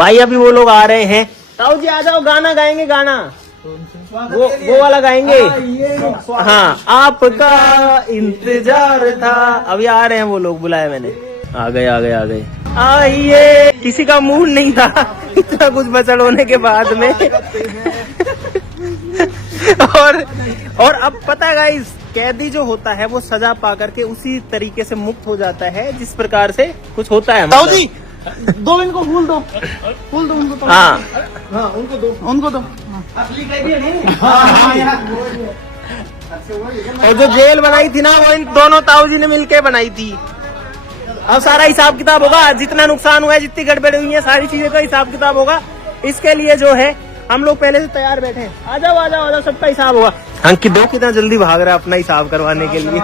भाई अभी वो लोग आ रहे हैं। ताऊ जी आ जाओ, गाना गाएंगे, गाना वो वाला गाएंगे। हाँ, आपका इंतजार था। अभी आ रहे हैं वो लोग, बुलाया मैंने। आ गए आ गए आ गए। आइए, किसी का मूड नहीं था इतना कुछ बचड़ होने के बाद में। और अब पता है गाइस, कैदी जो होता है वो सजा पा करके उसी तरीके से मुक्त हो जाता है जिस प्रकार से कुछ होता है। ताऊ जी दो, इनको फूल दो उनको तो। हाँ हाँ उनको दो। और जो जेल बनाई थी ना, वो इन दोनों ताऊ जी ने मिलके बनाई थी। अब सारा हिसाब किताब होगा, जितना नुकसान हुआ है, जितनी गड़बड़ हुई है, सारी चीजें का हिसाब किताब होगा। इसके लिए जो है हम लोग पहले से तैयार बैठे हैं। आ जाओ, सबका हिसाब होगा। अंकित दो कितना जल्दी भाग रहा है अपना हिसाब करवाने के लिए।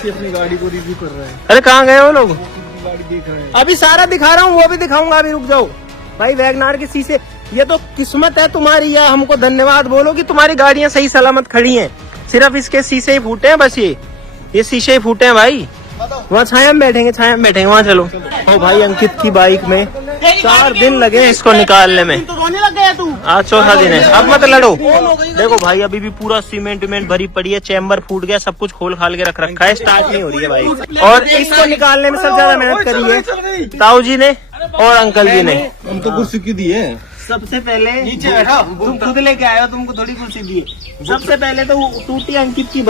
अपनी गाड़ी को रिव्यू कर रहा है। अरे कहाँ गए वो लोग? गाड़ी देख रहे हैं। अभी सारा दिखा रहा हूँ, वो भी दिखाऊंगा, अभी रुक जाओ। भाई वैगनार के शीशे, ये तो किस्मत है तुम्हारी, या हमको धन्यवाद बोलो कि तुम्हारी गाड़ियां सही सलामत खड़ी हैं। सिर्फ इसके शीशे ही फूटे हैं, बस ये शीशे ही फूटे हैं भाई। वहाँ छाया में बैठेंगे, वहाँ चलो। ओ भाई, अंकित की बाइक में 4 दिन लगे इसको निकालने में। तो रोने लग गया तू। आज चौथा दिन है, अब मत लड़ो। देखो भाई, अभी भी पूरा सीमेंट भरी पड़ी है, चैम्बर फूट गया, सब कुछ खोल खाल के रख रखा है, स्टार्ट नहीं हो रही है बाइक। और इसको निकालने में सबसे ज्यादा मेहनत करी है ताऊ जी ने और अंकल जी ने। हम तो कुर्सी की दी है। सबसे पहले नीचे बैठो, तुम खुद लेके आए हो, तुमको थोड़ी कुर्सी दी है। सबसे पहले तो टूटी अंकित की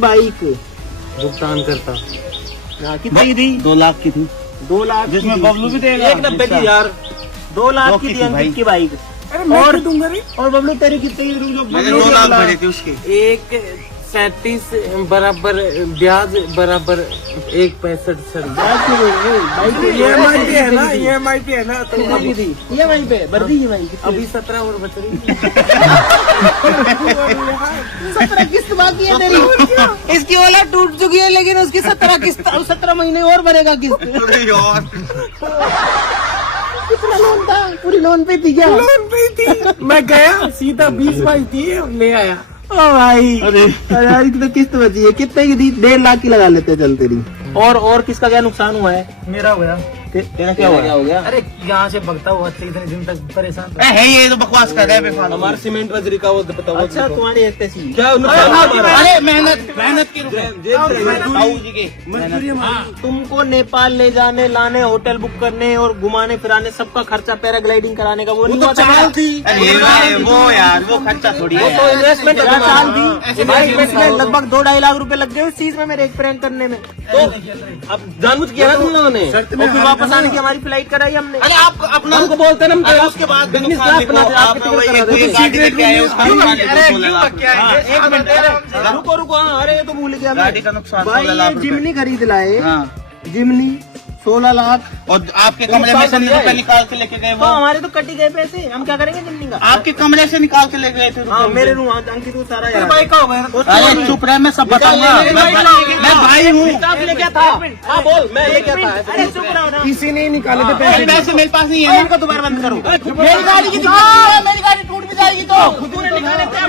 बाइक। भुगतान करता कितनी थी? 2 लाख की थी। 2 लाख, जिसमें बबलू भी देगा। 190 की यार। 2 लाख की थी अंकित की बाइक। और बबलू तेरी कितनी? 2 लाख भरे थे उसके। 137 बराबर ब्याज बराबर 165। EMI पे है ना, तो EMI पे भर दी EMI। अभी 17 और बच रही। 17 किस्त बाकी है तेरी। इसकी ओला टूट चुकी है, लेकिन उसकी 17 किस्त, 17 महीने और भरेगा किस्त। कितना लोन था? पूरी लोन पे थी क्या? लोन पे थी। मैं गया सीधा 20 थी, ले आया। ओ भाई, अरे इतनी किस्त बची है। कितने की थी? 1.5 लाख की लगा लेते चल तेरी। और किसका क्या नुकसान हुआ है? मेरा हो गया। तेरा क्या हो गया? अरे यहाँ से भगता हुआ इतने दिन तक परेशान था। है ये तो बकवास कर रहे हैं। हमारे सीमेंट बजरी का वो बताओ। अच्छा, तुम्हारी ऐसी क्या अरे मेहनत की तुमको नेपाल ले जाने लाने, होटल बुक करने और घुमाने फिराने सबका खर्चा, पैराग्लाइडिंग कराने का वो नहीं हुआ था? वो यार वो खर्चा थोड़ी है। तो इन्वेस्टमेंट साल थी भाई, इन्वेस्टमेंट लगभग 2-2.5 लाख रुपए लग गए उस चीज में, मेरे एक प्रैंक करने में। तो अब जानबूझ किया ना तुम लोगों ने, और फिर वापस आने की हमारी फ्लाइट कराई हमने। अरे आप अपना हमको बोलते ना, हम उसके बाद बिजनेस गाड़ी लेके आए रुको, हाँ, अरे ये तो भूल गया मैं। गाड़ी का नुकसान भाई, 16 लाख ये जिमनी खरीद लाए। हाँ। जिमनी 16 लाख। और आपके कमरे में से रुपए निकाल के लेके गए तो वो। हमारे तो कटी गए पैसे, हम क्या करेंगे जिमनी का? आपके कमरे से निकाल के ले गए थे हाँ, रुपए। मेरे रूम अंकित को सारा याद है। बाइक का हो गया। अरे चुप रहे, मैं सब बताऊंगा। मैं भाई हूँ। क्या था? हाँ बोल, मैं ये क्या था? अरे चुप रहो ना। किसी ने निकाले थे पैसे पैसे। मेरे पास नहीं है। इनको दोबारा बंद करो। मेरी गाड़ी की मेरी गाड़ी टूट भी जाएगी तो तूने निकाले थे,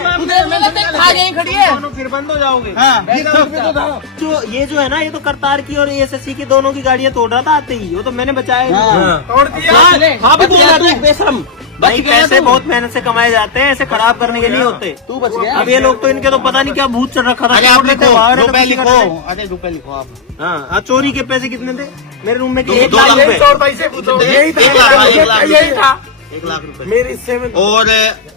खा गई खड़ी है। दोनों फिर बंद हो जाओगे। हाँ। ये जो है ना, ये तो करतार की और SSC की दोनों की गाड़ियाँ तोड़ रहा था आते ही। वो तो मैंने बचाया। तोड़ दिया। हाँ भी बोला तू बेशरम। भाई पैसे बहुत मेहनत से कमाए जाते हैं, ऐसे खराब करने के नहीं होते। तू बच गया। अब ये लोग तो, इनके तो पता नहीं क्या भूत चढ़ रखा था। अरे आप लिखो, रुपए लिखो। हाँ, अरे रुपए लिखो आप। हाँ, चोरी के पैसे कितने थे मेरे रूम में? 1 2 लाख लाख रुपए। यही था। 1 लाख रुपए। मेरी 7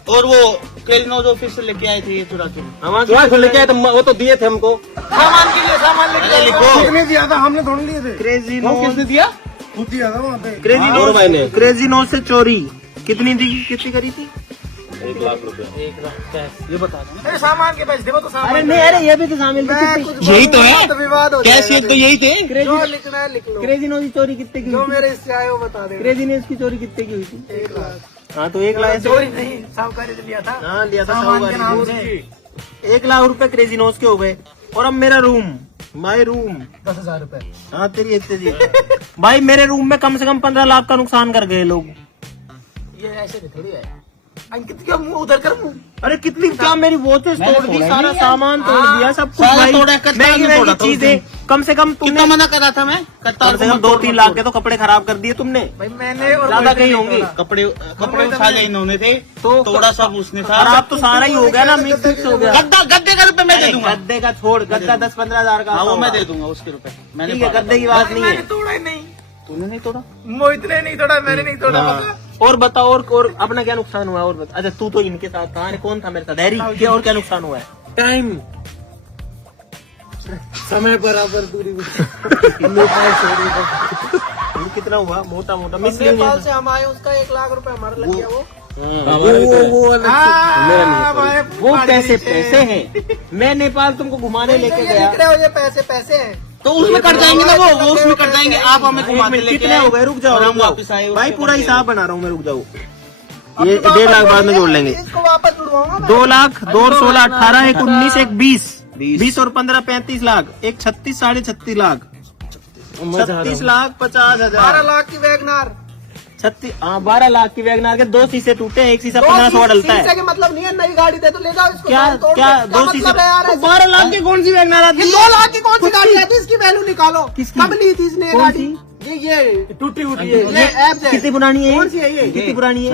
और वो क्रेजिनो जो फिर से लेके आए थे ये चुरा के। हमारे लेके आए तो वो तो दिए थे हमको। सामान के लिए सामान लेके अरे लिखो। कितने दिया था? हमने थोड़ी लिए थे। क्रेजी वो किसने दिया? खुद दिया था वहाँ पे। क्रेजी नोट से चोरी कितनी थी? कितनी करी थी? 1 लाख रुपए। 1 लाख ये बता दो। अरे सामान के पैसे देखो तो सामान। अरे नहीं, अरे ये भी तो शामिल थे। कितनी? यही तो है। तो विवाद हो कैसे तो यही थे। जो लिखना है लिख लो। क्रेजी नोट की चोरी कितने की जो हुई थी? मेरे इससे आए वो बता दे। क्रेजी नोट की चोरी कितने की हुई थी? 1 लाख। हाँ, तो 1 लाख से चोरी नहीं, साहूकारी से लिया था। हाँ, लिया था सामान के नाम साहूकारी से। से। 1 लाख रुपए क्रेजी नोट के हो गए। और अब मेरा रूम, माई रूम 10,000 रुपए। हाँ, तेरी इतनी भाई, मेरे रूम में कम से कम 15 लाख का नुकसान कर गए लोग। ये ऐसे थोड़ी है। अंकित क्या मुंह उधर कर मुंह। अरे कितनी क्या मेरी वॉचेस मैंने तोड़ दी, तोड़ा सारा नहीं सामान तोड़ हाँ, दिया, सब कुछ सारा भाई तोड़ा, करताल महंगी में महंगी तोड़ा था उस चीजें, कम से कम कितना तुमने मना करा था मैं? कम से कम 2-3 लाख के तो कपड़े खराब कर दिए तुमने। भाई मैंने और ज्यादा कहीं होंगे। कपड़े उठा लिया इन्होंने थे, तो थोड़ा सब उसने था। खराब तो सारा ही हो गया ना, मिक्स हो गया। गद्दे का रुपए मैं दे अरे दूंगा। गद्दे का छोड़, गद्दा 10-15 हजार का हाँ वो होगा। मैं दे दूंगा उसके रुपए। मैंने ठीक है, पाला। गद्दे की बात नहीं मैंने है। तोड़ा ही नहीं, तूने नहीं तोड़ा? वो इतने नहीं तोड़ा, मैंने नहीं तोड़ा। हाँ। और बताओ, और अपना क्या नुकसान हुआ है और बता। अच्छा तू तो इनके साथ था, अरे कौन था मेरे साथ? हैरी, क्या और क्या नुकसान हुआ है? टाइम समय बराबर दूरी कितना हुआ मोटा मोटा? नेपाल से हम आए, उसका 1 लाख रुपए हमारा लग गया। वो वो पैसे पैसे हैं। मैं नेपाल तुमको घुमाने लेके गया। लिख रहे हो ये पैसे पैसे हैं। तो उसमें कट जाएंगे ना, वो उसमें कट जाएंगे। आप हमें घुमाने लेके कितने हो गए? रुक जाओ, और रुक हम जाओ वापस आए। भाई, पूरा हिसाब बना रहा हूँ मैं, रुक जाओ। ये 1.5 लाख बाद में जोड़ लेंगे। इसको वापस जुड़वाऊंगा मैं। 2 लाख, 2 और 16, 18, 1 19, 1 20, 20 और 15 35 लाख, 1 36, 36.5 लाख, 36 लाख 50 12 हजार, लाख की वैगनार। 36, हाँ 12 लाख की वैगनार के 2 शीशे टूटे हैं, 1 शीशा 1500 डलता शीशे है। के मतलब नहीं है, नई गाड़ी दे तो ले जाओ इसको। क्या तोड़ क्या के। 2 शीशे? मतलब है यार ऐसे? 12 लाख की कौन सी वैगनार आती ये है? 2 लाख की कौन सी गाड़ी है? तो इसकी वैल्यू निकालो। किसकी? कब ली थी इसने ये कौन गाड़ी? सी? ये टूटी फूटी ये कितनी पुरानी है? कौन सी है ये? कितनी पुरानी है?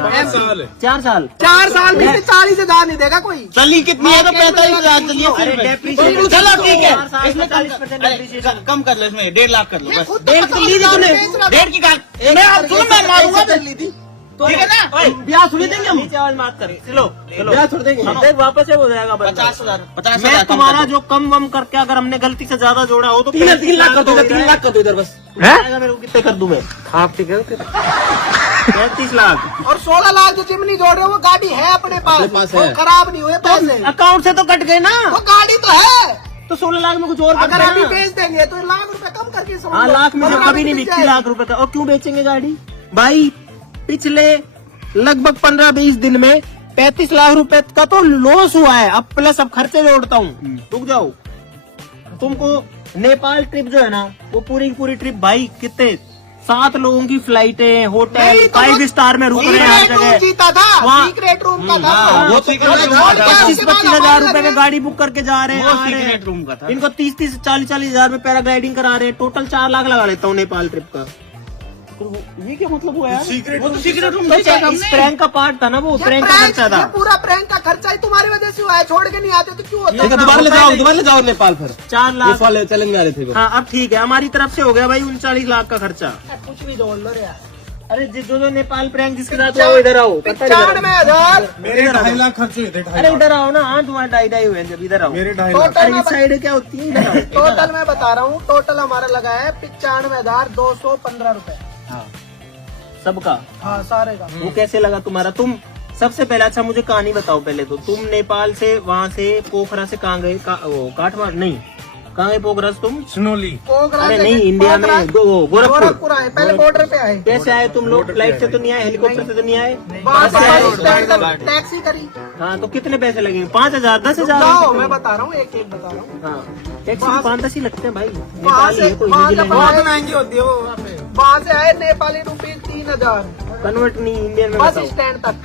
4 साल। 4 साल में से 40,000 नहीं देगा कोई। चली कितनी है? तो 45,000 चलिए अरे फिर। depreciation- चलो ठीक है, 4 साल इसमें में 40% अरे, depreciation। कम कर लो, इसमें 1.5 लाख कर लो ये बस। खुद तो 1.5 की ली थी 50,000 तूने? बेच रहा था। 1.5 की गाड़ी मैं आप सुनो, मैं मारूंगा फिर। ली थी। ठीक है ना? ओए, ब्याह सुनी देंगे हम। नीचे आवाज मत कर। चलो चलो, ब्याह छोड़ देंगे। देख वापस से हो जाएगा बंदा। 50,000 मैं तुम्हारा जो कम वम करके अगर हमने गलती से ज्यादा जोड़ा हो तो 3 लाख कर दो, 3 लाख कर दो इधर बस। है? मेरे को कितने कर दूं मैं? आप ठीक है। 35 लाख। और 16 लाख जो चिमनी जोड़ रहे हो, वो गाड़ी है अपने पास, पास वो है। खराब नहीं हुए पैसे। अकाउंट से तो कट गए ना, वो गाड़ी तो है। तो 16 लाख में कुछ और अगर करते अभी हैं ना। बेच देंगे तो लाख रुपए कम करके समझ हाँ, लो। लाख में से 15 कभी नहीं मिल बिकती जाएगी। लाख रुपए का। और क्यों बेचेंगे गाड़ी भाई? पिछले लगभग 15-20 दिन में 35 लाख रुपए का तो लॉस हुआ है। अब प्लस अब खर्चे जोड़ता हूँ। रुक जाओ, तुमको नेपाल ट्रिप जो है ना, वो पूरी की पूरी ट्रिप भाई कितने 7 लोगों की फ्लाइटें, होटल, नहीं, तो 5 स्टार में रुक रहे हैं हर सीक्रेट रूम जगह। जीता था, वहाँ- सीक्रेट रूम का था। हाँ, वो सीक्रेट रूम का था। 25-25 हजार रुपए में गाड़ी बुक करके जा रहे हैं, वो आ रहे हैं। सीक्रेट रूम का था। इनको 30-30, 40-40 हजार में पैराग्लाइडिंग करा रहे हैं। टोटल 4 लाख लगा लेता हूँ नेपाल ट्रिप का। ये क्या मतलब हुआ यार? वो तो सीक्रेट रूम तो देखा इस हमने। प्रैंक का पार्ट था ना, वो ये प्रैंक का प्रैंक- खर्चा था। ये पूरा प्रैंक का खर्चा ही तुम्हारी वजह से हुआ है। छोड़ के नहीं आते तो क्यों होता है? दोबारा ले जाओ नेपाल फिर 4 लाख। वाले चैलेंज आ रहे थे वो। हाँ अब ठीक है, हमारी तरफ से हो गया भाई 39 लाख का खर्चा। कुछ भी जोड़ लो रे यार। अरे जो नेपाल प्रैंक जिसके साथ हुआ वो इधर आओ। 95,000 मेरे 2.5 लाख खर्चे हुए थे। अरे इधर आओ ना, हाँ तुम्हारे 2.5 हुए हैं, जब इधर आओ। मेरे 2.5 लाख। टोटल अरे में इस साइड क्या होती है? इधर आओ। टोटल मैं बता रहा हूँ, टोटल हमारा लगा है 95,215 रुपए। सबका। हाँ सारे का। वो कैसे लगा तुम्हारा? तुम सबसे पहले, अच्छा मुझे कहानी बताओ पहले तो। तुम नेपाल से, वहाँ से पोखरा से कहाँ गए? काठमांडू नहीं, कहाँ गए पोखरा से तुम? सुनोली। पोखरा अरे से नहीं, इंडिया में गोरखपुर। गोरखपुर आए, पहले बॉर्डर पे आए। कैसे आए तुम लोग? फ्लाइट से तो नहीं आए, हेलीकॉप्टर से तो नहीं आए? वहाँ से आए? बस स्टैंड तक टैक्सी करी। हाँ तो कितने पैसे लगेंगे? 5,000, 10,000? जाओ, मैं बता रहा हूँ, एक एक बता रहा हूँ। हाँ, टैक्सी 5-10 ही लगते हैं भाई। वहाँ नेपाली से है कोई वहाँ से न्यूजीलैंड बहुत महंगी होती है वो वहाँ पे। वहाँ से आए नेपाली रुपये 3,000 कन्वर्ट नहीं इंडियन में बस बताओ। स्टैंड तक।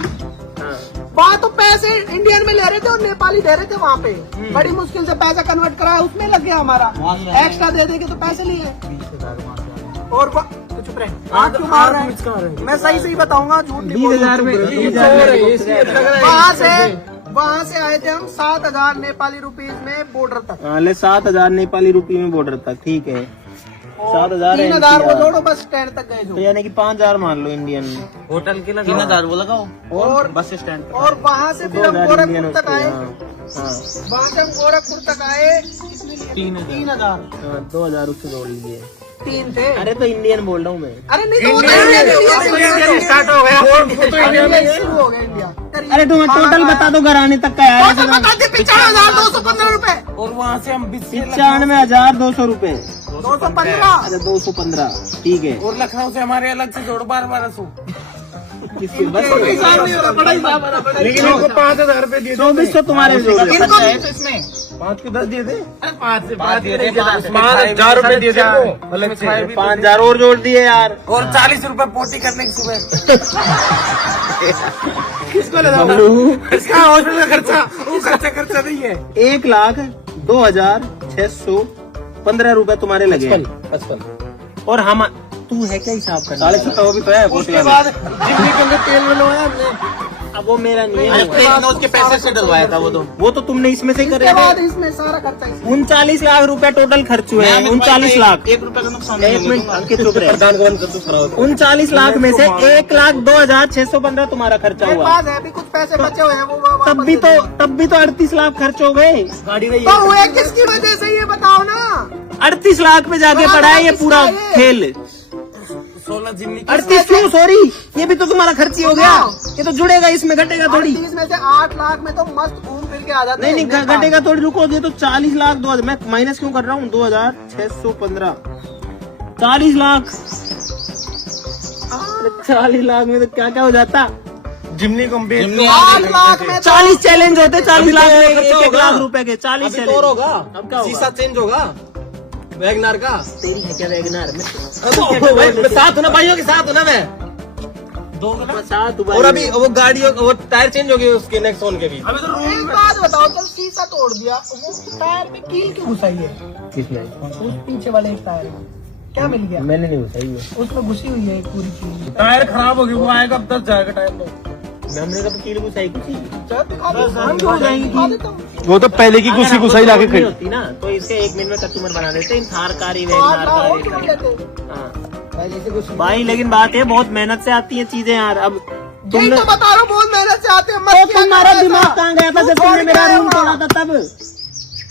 हाँ। वहाँ तो पैसे इंडियन में ले रहे थे और नेपाली दे रहे थे वहाँ पे। बड़ी मुश्किल से पैसा कन्वर्ट कराया, उसमें लग गया हमारा। एक्स्ट्रा दे देंगे तो पैसे लिए। और तो चुप रहे। आप क्यों मार रहे हैं? मैं सही सही बताऊंगा, झूठ नहीं बोल रहा। 20,000 में वहाँ से आए थे हम 7,000 नेपाली रुपीज में बॉर्डर तक। हाँ, ले 7,000 नेपाली रुपये में बॉर्डर तक, ठीक है। 7,000 है 3,000 को इंडिया। जोड़ो, बस स्टैंड तक गए जो। तो यानी कि 5,000 मान लो इंडियन में। होटल के लगा 3,000 वो लगाओ और बस स्टैंड पर। और वहाँ से फिर हम 2,000 इंडियन गोरखपुर तक होते आए। हैं। हाँ, वहाँ से हम गोरखपुर तक आए, कितने लिए? 3,000। हाँ, 2,000 उससे जोड़ लीजिए। 3 थे। अरे तो इंडियन बोल रहा हूँ मैं। अरे नहीं तो वो तो इंडिया स्टार्ट हो गया। शुरू हो गया इंडिया। अरे तुम्हें टोटल बता दो घर आने तक का यार। टोटल बता दे 95,215 रुपए। और वहाँ से हम 95,200 रुपए। 215। अरे 215, ठीक है। और लखनऊ से हमारे अलग से जोड़ 1200। किसके बस? बड़ा हिसाब आ रहा, बड़ा लेकिन इनको 5,000 रुपए दिए। 2400 तुम्हारे जोड़ दो। खर्चा है तो इसमें 5 के 10 दिए थे। 5 से 5 दिए थे, 1000 रुपए दिए थे आपको अलग से। 5,000 और जोड़ दिए यार। और 40 रुपए पोटी करने की सुबह। किसको लगा इसका हॉस्पिटल का खर्चा, वो खर्चा नहीं है। 1,02,615 रुपए तुम्हारे लगे। 55 और हम तू है क्या हिसाब करना? 40 रुपए वो भी तो है। उसके बाद जितनी के तेल में लोया हमने। अब वो मेरा नहीं है। उसके पैसे से डलवाया था वो तो तुमने इसमें से करे इसके बाद थे। इसमें सारा खर्चा इसमें। 39 लाख रुपए टोटल खर्च हुए हैं। 39 लाख। 1 रुपए का नुकसान एक नहीं मिनट होगा। अंकित चुप रहे। प्रधान को कर दो। 39 लाख में से 1,02,615 तुम्हारा खर्चा एक हुआ। बात है, अभी कुछ पैसे बचे हुए हैं वो वापस तब भी दे तो 38 लाख खर्च हो गए। गाड़ी नहीं तो हुए किसकी वजह से ये बताओ ना। 38 लाख पे जाके पड़ा है ये पूरा खेल। 16 जिम्नी 38 क्यों? सॉरी, ये भी तो तुम्हारा खर्च ही हो गया। ये तो जुड़ेगा, इसमें घटेगा थोड़ी। 38 में से 8 लाख में तो मस्त घूम फिर के आ जाते नहीं हैं नहीं नेपाल। घटेगा थोड़ी, रुको। ये तो 40 लाख 2,000 मैं माइनस क्यों कर रहा हूँ? 2,615 40 लाख। 40 लाख में तो क्या क्या हो जाता? जिम्नी को हम बेच जिम्नी 8 लाख में तो 40 चैलेंज होते। 40 लाख में खर्चा 1 होगा। लाख रुपए के 40 अभी चैलेंज। तो और होगा। अब क्या होगा? शीशा चेंज होगा वैगनार का। तेरी है क्या वैगनार में? साथ होना भाइयों के साथ होना मैं 2 साथ हुआ और है। अभी वो गाड़ी वो टायर चेंज हो गए उसके नेक्सॉन के भी। अभी तो एक बात बताओ, जब शीशा तोड़ दिया वो टायर में कील क्यों घुसाई है? किसमें? उस पीछे वाले एक टायर में क्या मिल गया? मैंने नहीं सही है। उसमें घुसी हुई है एक पूरी चीज। टायर खराब हो गया, वो आएगा अब 10 जाएगा टायर तो। हमने कब कील को सही कुछ ही। हम हो जाएंगी। वो तो पहले की अगर हमको प्रॉब्लम नहीं होती ना तो इसके 1 मिनट में कस्टमर बना देते। इन थार कारी वैगनार कारी। हाँ भाई, लेकिन बात है बहुत मेहनत से आती है चीजें यार। अब यही तुमने तो बता रहा हूँ, बहुत मेहनत से आते हैं। तो मत किया तुम्हारा करो दिमाग ऐसा। कहाँ गया था जब तू तुमने छोड़ मेरा के रूम आया तोड़ा था तब?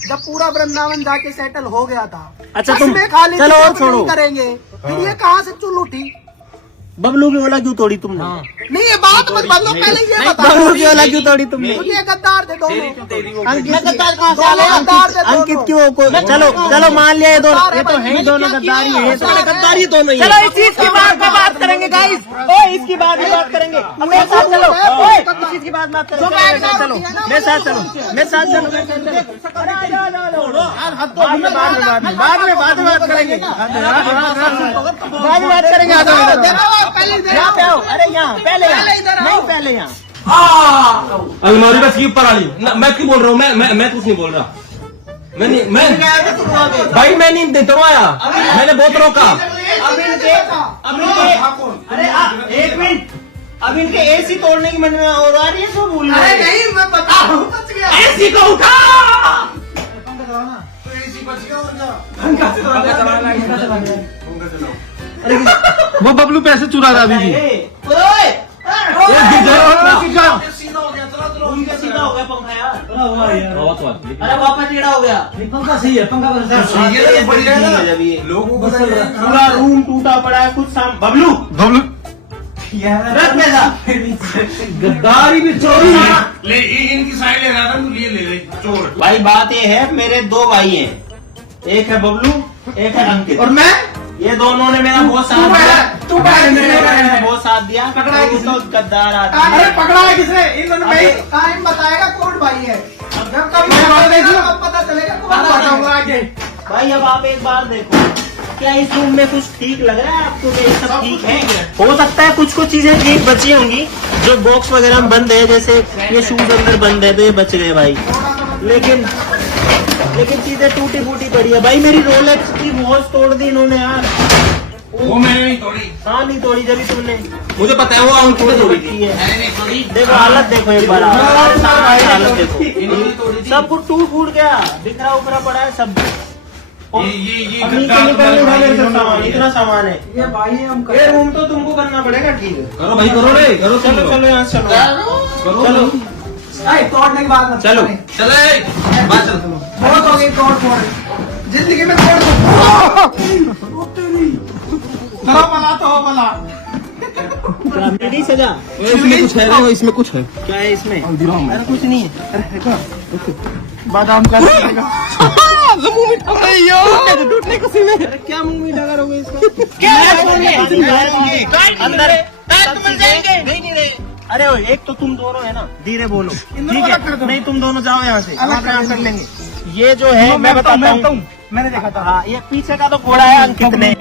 जब पूरा वृंदावन जाके सेटल हो गया था। अच्छा, बस तुम- में खाली चलो और दिमाग नहीं छोड़ो। करेंगे। फिर ये कहाँ से चुल उठी? बबलू की ओला क्यों तोड़ी तुमने? नहीं ये बात मत बदलो, पहले ये बता। बबलू की ओला क्यों तोड़ी तुमने? मुझे गद्दार थे दोनों। अंकित गद्दार कहाँ से आए? गद्दार थे दोनों। अंकित क्यों चलो चलो मान लिया ये दोनों, ये तो है ही दोनों गद्दारी है। गद्दारी दोनों चलो इस चीज की बात करेंगे गाइस। ओ इसकी बात भी बात करेंगे। अब मेरे साथ चलो। ओए इस चीज की बात करेंगे। चलो मेरे साथ चलो, मेरे साथ चलो। बाद में बात करेंगे। बाद में बात करेंगे। यहाँ पे आओ। अरे यहाँ पहले नहीं, पहले यहाँ। अलमारी बस की ऊपर वाली मैं क्यों बोल रहा हूँ? मैं कुछ नहीं बोल रहा। मैं भाई मैं नहीं देता हूँ आया। मैंने बहुत रोका। अब इनके अरे एक मिनट, अब इनके एसी तोड़ने की मन में और आ रही है सो भूल अरे गए। नहीं, मैं बता रहा हूँ, बच गया। एसी को उठा। वो बबलू पैसे चुरा रहा अभी भी। उनका सीधा हो गया पंखा यार। बहुत बात। अरे वापस टेढ़ा हो गया। पंखा सही है, पंखा लोगों को पूरा रूम टूटा पड़ा है। कुछ बबलू बबलू रख पैसा। गद्दारी भी चोरी ले इनकी साइड ले रहा था तू, ले ले चोर। भाई बात ये है, मेरे 2 भाई हैं। एक है बबलू, एक है अंकित। और मैं ये दोनों ने मेरा बहुत साथ दिया। तू पहले मैंने बहुत साथ दिया। पकड़ा है किसने? तो गद्दार आदमी अरे है। पकड़ा है किसने? इन दोनों में टाइम बताएगा कौन भाई है। जब कभी अब पता चलेगा कौन भाई है। भाई अब आप एक बार देखो, क्या इस रूम में कुछ ठीक लग रहा है आपको? ये सब ठीक है? हो सकता है कुछ कुछ चीजें ठीक बची होंगी, जो बॉक्स वगैरह में बंद है, जैसे ये शूज अंदर बंद है तो ये बच गए भाई। लेकिन चीजें टूटी फूटी पड़ी है भाई। मेरी रोलेक्स की वॉच तोड़ दी इन्होंने यार। वो मैंने नहीं तोड़ी। हाँ नहीं तोड़ी, जब तुमने मुझे पता है वो अंकित ने तोड़ी थी। की है। देखो हालत देखो एक बार, हालत देखो। सब कुछ टूट फूट गया, बिखरा उखरा पड़ा है सब। ये अब नीचे निकलने का मेरे से सामान, इतना सामान है। ये भाई है, हम ये रूम तो तुमको करना पड़ेगा ठीक है। करो भाई करो रे करो चलो चलो यहाँ से चलो चलो तोड़ने की बात मत चलो। चले बात चल। बहुत हो गई तोड़। जिंदगी में तोड़ करो भला तो हो भला। मेरी सजा इसमें कुछ है ना? इसमें कुछ है। क्या है इसमें? अरे कुछ नहीं है। बादाम का टूटने को सीने। अरे क्या मुंह में लगा रहोगे इसका? क्या अंदर अरे ओ, एक तो तुम दोनों है ना, धीरे बोलो, इन दोनों ठीक अलग कर है? दो। नहीं, तुम दोनों जाओ यहाँ से, अलग हम यहाँ कर कर लेंगे। ये जो है मैं बताता हूँ, मैंने देखा था। हाँ, ये पीछे का तो घोड़ा है अंकित ने,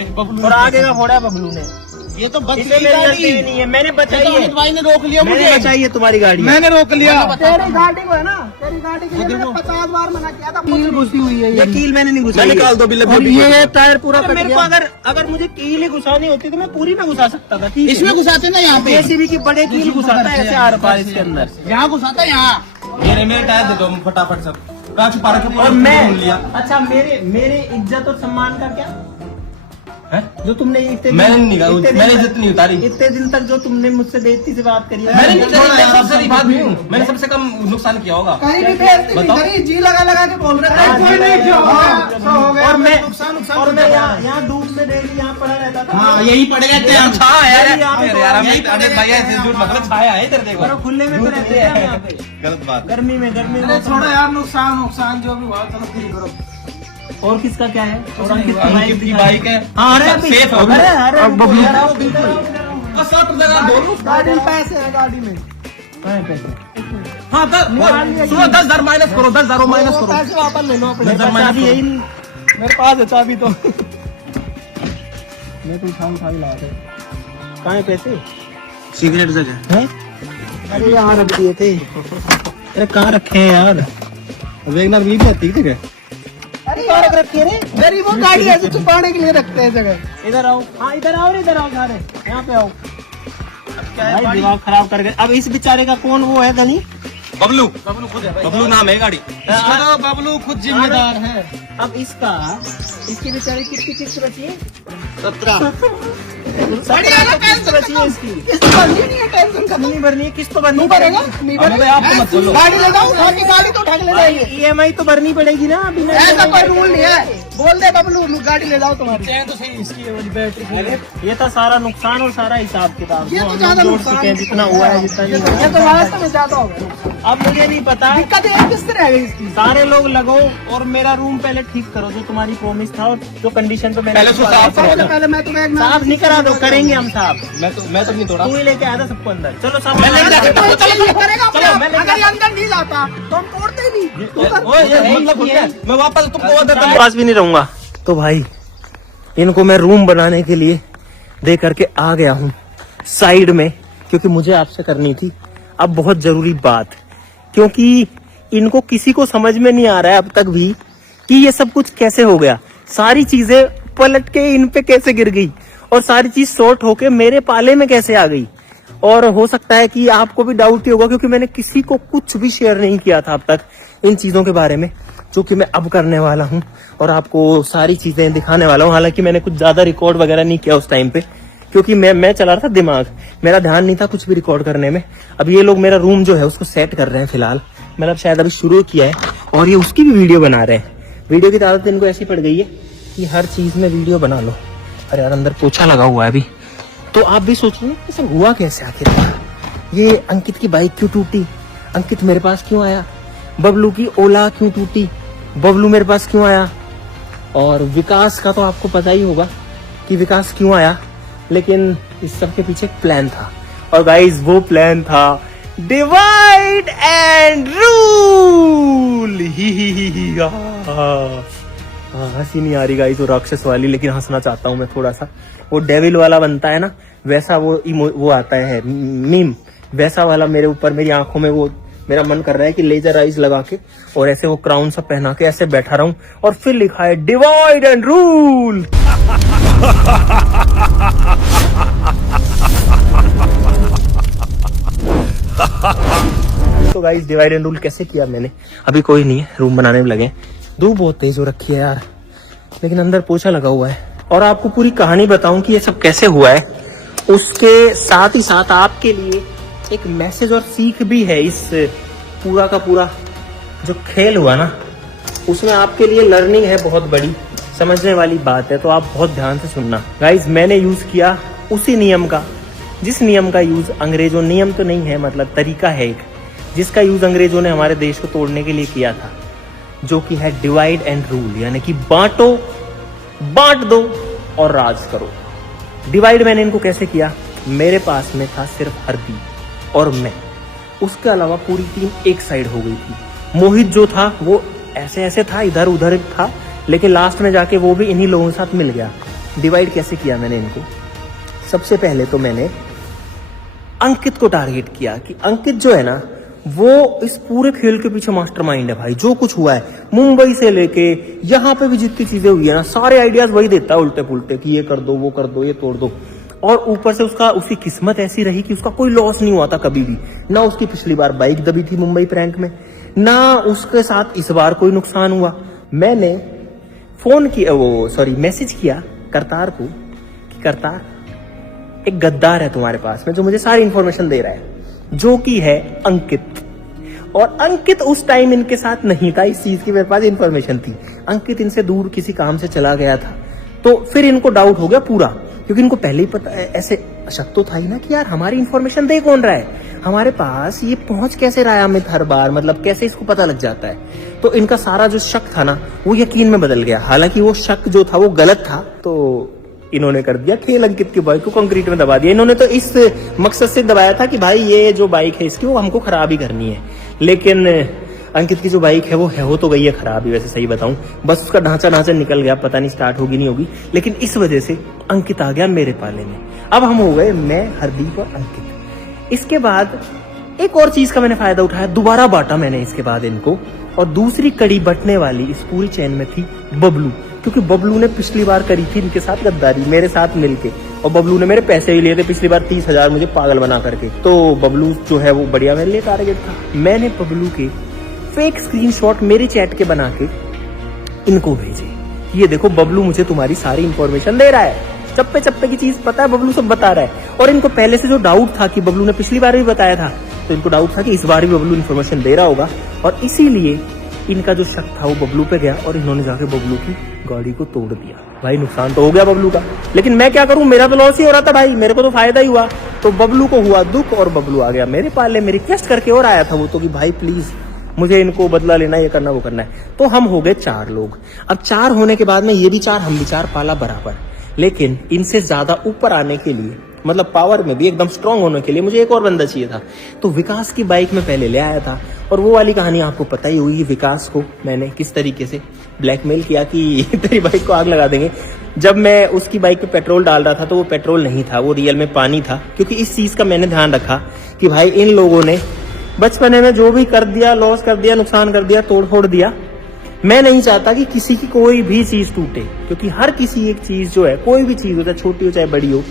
और आगे का घोड़ा है बबलू ने। ये तो बस इसमें मेरी गलती भी नहीं है, मैंने बचाई है, अमित भाई ने रोक लिया मैंने मुझे। बचाई है तुम्हारी गाड़ी। मैंने रोक लिया। तेरी गाड़ी को है ना, तेरी गाड़ी के लिए मैंने 50 बार मना किया था, कील घुसी हुई है ये कील मैंने नहीं घुसाई है। निकाल दो बिल्ले और ये टायर पूरा अरे कट मेरे को गया। अगर मुझे कील ही घुसानी होती तो मैं पूरी में घुसा सकता था, ठीक है? इसमें घुसाते ना यहाँ पे, जेसीबी की बड़े कील घुसाता है ऐसे आर पार इसके अंदर। यहाँ घुसाता है यहाँ। मेरे टायर दे दो फटाफट सब। कहाँ छुपा रखे? और मैं लिया अच्छा मेरे इज्जत और सम्मान का क्या है? जो तुमने इतने मैंने नहीं निकाला, इतने दिन मैंने तक- इज्जत नहीं उतारी। इतने दिन तक जो तुमने मुझसे बेइज्जती से बात करी है, मैंने नहीं छोड़ो करी, यार, मैं सबसे बड़ी बात नहीं हूँ। मैंने सबसे कम नुकसान किया होगा। कहीं भी बेइज्जती नहीं बताओ। करी, जी लगा लगा के बोल रहे थे। हाँ, कोई नहीं किया, हाँ, सब हो गया। और मैं नुकसान और मैं यहाँ धूप में डेली यहाँ पड़ा रहता था। हाँ, यही पड़ गए थे हम। हाँ यार, यही आप अरे यार, यही अमित भाई ऐसे झूठ मतलब छाया है इधर देखो। पर खुले में तो रहते हैं हम यहाँ पे, गलत बात। गर्मी में अरे छोड़ो यार, नुकसान जो भी हुआ चलो ठीक करो। और किसका क्या है? और अंकित अंकित की बाइक है। हाँ, अरे अभी- सेफ है। अरे अरे अब बबलू- इधर आओ, इधर आओ, इधर आओ। 60 लगा दो। गाड़ी में पैसे है, गाड़ी में कहाँ है पैसे? हाँ, सुनो 10,000 माइनस करो, 10,000 माइनस वो करो। पैसे वापस ले लो अपने। नजर माइनस चाबी करो। यही नहीं। मेरे पास है चाबी तो। मैं तो उठा ही ला दे। कहाँ है पैसे? सिगरेट जगह हैं? अरे यहाँ रख दिए थे। अरे कहाँ रखे हैं यार? वेगनर भी आती है। अरे कहाँ रख रखी है रे? गरीबों गाड़ी ऐसे छुपाने के लिए रखते हैं जगह। इधर आओ, हाँ इधर आओ, इधर आओ सारे, यहाँ पे आओ। भाई दिमाग खराब कर गए। अब इस बेचारे का कौन वो है गली? बबलू बबलू नाम है गाड़ी। तो बबलू खुद जिम्मेदार है। अब इसकी बेचारे कितनी किस्त बची है? 17। बढ़िया ना, किस्त बची है इसकी। किस्त भरनी नहीं है, टेंशन खत्म। नहीं भरनी है, किस्त तो भरनी नहीं भरेगा, नहीं भरेगा। आप तो मत बोलो। गाड़ी ले जाओ, आपकी गाड़ी तो उठा के ले जाएंगे। EMI तो भरनी पड़ेगी ना अभी। ऐसा कोई रूल नहीं है। बोल दे बबलू, गाड़ी ले जाओ तुम्हारी। ये था सारा नुकसान और सारा हिसाब किताब ये जो तो हम ज्यादा लोग जोड़ नुकसान चुके हैं, जितना हुआ है जितना ये नहीं तो हुआ। वास्तव में ज्यादा हो गया। अब मुझे नहीं पता, दिक्कत ये किस तरह है इसकी? सारे लोग लगो और मेरा रूम पहले ठीक करो, जो तुम्हारी प्रॉमिस था और जो कंडीशन तो मैंने पहले उसको साफ करो। सबसे पहले मैं तुम्हें एक नाम- साफ नहीं करा दो, करेंगे हम साफ। मैं तो नहीं तोड़ा। तू ही लेके आया था सबको अंदर। चलो सब मैं लेके जाके- तो ये करेगा अपने चलो, आप। मैं ले अगर ये अंदर नहीं जाता तो हम तोड़ते ही नहीं। तू कर। ओए, ये मतलब क्या है? मैं वापस तुमको ऑर्डर कर पास भी नहीं रहूंगा। तो भाई इनको मैं रूम बनाने के लिए दे करके आ गया हूँ साइड में, क्योंकि मुझे आपसे करनी थी अब बहुत जरूरी बात, क्योंकि इनको किसी को समझ में नहीं आ रहा है अब तक भी कि ये सब कुछ कैसे हो गया। सारी चीजें पलट के इन पे कैसे गिर गई और सारी चीज शॉर्ट होके मेरे पाले में कैसे आ गई। और हो सकता है कि आपको भी डाउट ही होगा, क्योंकि मैंने किसी को कुछ भी शेयर नहीं किया था अब तक इन चीजों के बारे में, जो कि मैं अब करने वाला हूँ और आपको सारी चीजें दिखाने वाला हूँ। हालांकि मैंने कुछ ज्यादा रिकॉर्ड वगैरह नहीं किया उस टाइम पे, क्योंकि मैं चला रहा था दिमाग, मेरा ध्यान नहीं था कुछ भी रिकॉर्ड करने में। अब ये लोग मेरा रूम जो है उसको सेट कर रहे हैं फिलहाल, मतलब शायद अभी शुरू किया है, और ये उसकी भी वीडियो बना रहे हैं। वीडियो की आदत इनको ऐसी पड़ गई है कि हर चीज में वीडियो बना लो। अरे यार अंदर पोछा लगा हुआ है अभी, तो आप भी सोच रहे हैं ये सब हुआ कैसे आखिर? ये अंकित की बाइक क्यों टूटी? अंकित मेरे पास क्यों आया? बबलू की ओला क्यों टूटी? बबलू मेरे पास क्यों आया? और विकास का तो आपको पता ही होगा कि विकास क्यों आया, लेकिन इस सब के पीछे एक प्लान था, और गाइस वो प्लान था डिवाइड एंड रूल। ही हंसी नहीं आ रही गाइस वो राक्षस वाली, लेकिन हंसना चाहता हूँ मैं थोड़ा सा। वो डेविल वाला बनता है ना, वैसा वो आता है मीम, वैसा वाला मेरे ऊपर, मेरी आंखों में वो मेरा मन कर रहा है कि लेजर आइज लगा के और ऐसे वो क्राउन सा पहना के ऐसे बैठा रहूं और फिर लिखा है डिवाइड एंड रूल। तो गाइस डिवाइड एंड रूल कैसे किया मैंने, अभी कोई नहीं है, रूम बनाने में लगे। धूप बहुत तेज हो रखी है यार, लेकिन अंदर पोछा लगा हुआ है। और आपको पूरी कहानी बताऊं कि ये सब कैसे हुआ है, उसके साथ ही साथ आपके लिए एक मैसेज और सीख भी है। इस पूरा का पूरा जो खेल हुआ ना, उसमें आपके लिए लर्निंग है बहुत बड़ी, समझने वाली बात है, तो आप बहुत ध्यान से सुनना। गाइज मैंने यूज किया उसी नियम का, जिस नियम का यूज अंग्रेजों, नियम तो नहीं है मतलब तरीका है एक, जिसका यूज अंग्रेजों ने हमारे देश को तोड़ने के लिए किया था, जो कि है डिवाइड एंड रूल, यानी कि बांटो, बांट दो और राज करो। डिवाइड मैंने इनको कैसे किया, मेरे पास में था सिर्फ हरदी, और मैं, उसके अलावा पूरी टीम एक साइड हो गई थी। मोहित जो था वो ऐसे ऐसे था, इधर उधर था, लेकिन लास्ट में जाके वो भी इन्हीं लोगों के साथ मिल गया। डिवाइड कैसे किया मैंने इनको? सबसे पहले तो मैंने अंकित को टारगेट किया कि अंकित जो है ना वो इस पूरे खेल के पीछे मास्टरमाइंड है भाई। जो कुछ हुआ है मुंबई से लेके यहाँ पे भी जितनी चीजें हुई है ना, सारे आइडियाज वही देता है उल्टे पुल्टे कि ये कर दो, वो कर दो, ये तोड़ दो। और ऊपर से उसकी किस्मत ऐसी रही कि उसका कोई लॉस नहीं हुआ था कभी भी। ना उसकी पिछली बार बाइक दबी थी मुंबई प्रैंक में, ना उसके साथ इस बार कोई नुकसान हुआ। मैंने मैसेज किया करतार को कि करतार, एक गद्दार है तुम्हारे पास में जो मुझे सारी इंफॉर्मेशन दे रहा है, जो कि है अंकित। और अंकित उस टाइम इनके साथ नहीं था, इस चीज की मेरे पास इंफॉर्मेशन थी। अंकित इनसे दूर किसी काम से चला गया था, तो फिर इनको डाउट हो गया पूरा, क्योंकि इनको पहले ही पता, ऐसे शक तो था ही ना कि यार हमारी इंफॉर्मेशन दे कौन रहा है, हमारे पास ये पहुंच कैसे रहा है अमित हर बार, मतलब कैसे इसको पता लग जाता है। तो इनका सारा जो शक था ना वो यकीन में बदल गया। हालांकि वो शक जो था वो गलत था, तो इन्होंने कर दिया खेल, अंकित की बाइक को कंक्रीट में दबा दिया। इन्होंने तो इस मकसद से दबाया था कि भाई ये जो बाइक है इसकी वो हमको खराब ही करनी है, लेकिन अंकित की जो बाइक है वो तो गई है खराब ही। वैसे सही बताऊं, बस उसका ढांचा निकल गया, पता नहीं स्टार्ट होगी नहीं होगी, लेकिन इस वजह से अंकित आ गया मेरे पाले में। अब हम हो गए मैं, हरदीप और अंकित। इसके बाद एक और चीज का मैंने फायदा उठाया, दोबारा बांटा मैंने इसके बाद इनको। और दूसरी कड़ी बटने वाली इस पूरी चैन में थी बबलू, क्योंकि बबलू ने पिछली बार करी थी इनके साथ गद्दारी मेरे साथ मिलके, और बबलू ने मेरे पैसे भी लिए थे पिछली बार 30,000 मुझे पागल बना करके। तो बबलू जो है वो बढ़िया मेरे लिए टारगेट था। मैंने बबलू के फेक स्क्रीनशॉट मेरे चैट के बना के इनको भेजे, ये देखो बबलू मुझे तुम्हारी सारी इंफॉर्मेशन दे रहा है, चप्पे चप्पे की चीज पता है, बबलू सब बता रहा है। और इनको पहले से जो डाउट था कि बबलू ने पिछली बार भी बताया था, तो इनको डाउट था कि इस बार भी बबलू इन्फॉर्मेशन दे रहा होगा, और इसीलिए इनका जो शक था वो बबलू पे गया और इन्होंने जाके बबलू की गाड़ी को तोड़ दिया। भाई नुकसान तो हो गया बबलू का, लेकिन मैं क्या करूं, मेरा तो लॉस ही हो रहा था भाई, मेरे को तो फायदा ही हुआ। तो बबलू को हुआ दुख और बबलू आ गया मेरे पाले में, रिक्वेस्ट करके और आया था वो तो कि भाई प्लीज मुझे इनको बदला लेना, ये करना वो करना है। तो हम हो गए 4 लोग। अब 4 होने के बाद में ये भी 4 हम भी 4 पाला बराबर, लेकिन इनसे ज्यादा ऊपर आने के लिए, मतलब पावर में भी एकदम स्ट्रांग होने के लिए मुझे एक और बंदा चाहिए था। तो विकास की बाइक में पहले ले आया था, और वो वाली कहानी आपको पता ही हुई, विकास को मैंने किस तरीके से ब्लैकमेल किया कि तेरी बाइक को आग लगा देंगे। जब मैं उसकी बाइक पे पेट्रोल डाल रहा था तो वो पेट्रोल नहीं था, वो रियल में पानी था, क्योंकि इस चीज का मैंने ध्यान रखा कि भाई इन लोगों ने बचपने में जो भी कर दिया, लॉस कर दिया, नुकसान कर दिया, तोड़ फोड़ दिया। मैं नहीं चाहता कि किसी की कोई भी चीज टूटे, क्योंकि हर किसी एक चीज जो है, कोई भी चीज हो, चाहे छोटी हो चाहे बड़ी हो,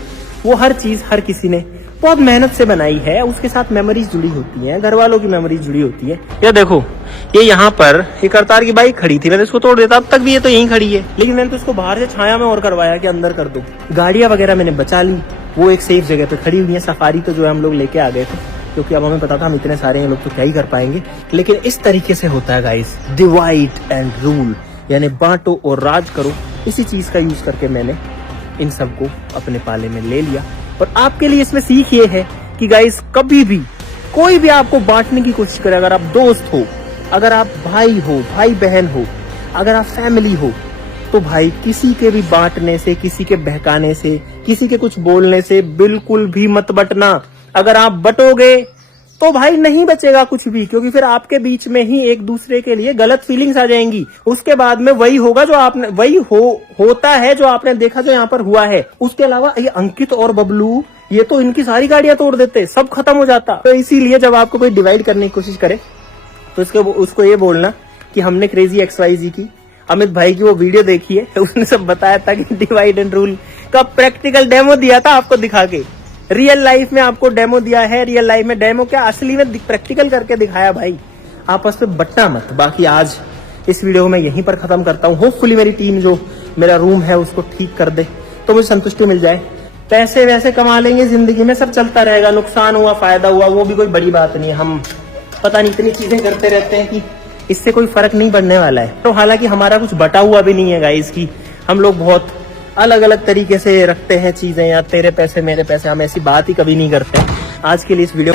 वो हर चीज हर किसी ने बहुत मेहनत से बनाई है, उसके साथ मेमोरीज जुड़ी होती हैं, घर वालों की मेमोरीज जुड़ी होती है। ये देखो, ये यहाँ पर एक करतार की बाइक खड़ी थी, मैंने इसको तोड़ देता, अब तक भी ये तो यहीं खड़ी है, लेकिन मैंने तो इसको बाहर से छाया में और करवाया कि अंदर कर दो। गाड़ियां वगैरह मैंने बचा ली, वो एक सेफ जगह पे खड़ी हुई है। सफारी तो जो है हम लोग लेके आ गए थे, क्योंकि अब हमें पता था हम इतने सारे लोग तो क्या ही कर पाएंगे। लेकिन इस तरीके से होता है गाइस, डिवाइड एंड रूल, यानी बांटो और राज करो। इसी चीज का यूज करके मैंने इन सबको अपने पाले में ले लिया। और आपके लिए इसमें सीख ये है कि गाइस, कभी भी कोई भी आपको बांटने की कोशिश करे, अगर आप दोस्त हो, अगर आप भाई हो, भाई बहन हो, अगर आप फैमिली हो, तो भाई किसी के भी बांटने से, किसी के बहकाने से, किसी के कुछ बोलने से बिल्कुल भी मत बटना। अगर आप बटोगे तो भाई नहीं बचेगा कुछ भी, क्योंकि फिर आपके बीच में ही एक दूसरे के लिए गलत फीलिंग्स आ जाएंगी। उसके बाद में वही होगा जो आपने, होता है जो आपने देखा, जो यहाँ पर हुआ है। उसके अलावा ये अंकित और बबलू, ये तो इनकी सारी गाड़ियां तोड़ देते, सब खत्म हो जाता। तो इसीलिए जब आपको कोई डिवाइड करने की कोशिश करे तो उसको ये बोलना कि हमने क्रेजी XYZ की, अमित भाई की वो वीडियो देखी है, उसने सब बताया था कि डिवाइड एंड रूल का प्रैक्टिकल डेमो दिया था आपको दिखा के। रियल लाइफ में आपको डेमो दिया है, रियल लाइफ में डेमो क्या, असली में प्रैक्टिकल करके दिखाया भाई। आपस में बटना मत। बाकी आज इस वीडियो को मैं यहीं पर खत्म करता हूँ। होपफुली मेरी टीम जो मेरा रूम है उसको ठीक कर दे तो मुझे संतुष्टि मिल जाए। पैसे वैसे कमा लेंगे, जिंदगी में सब चलता रहेगा, नुकसान हुआ फायदा हुआ वो भी कोई बड़ी बात नहीं है। हम पता नहीं इतनी चीजें करते रहते हैं कि इससे कोई फर्क नहीं पड़ने वाला है। तो हालांकि हमारा कुछ बटा हुआ भी नहीं है गाइस, की हम लोग बहुत अलग अलग तरीके से रखते हैं चीजें, या तेरे पैसे मेरे पैसे, हम ऐसी बात ही कभी नहीं करते। आज के लिए इस वीडियो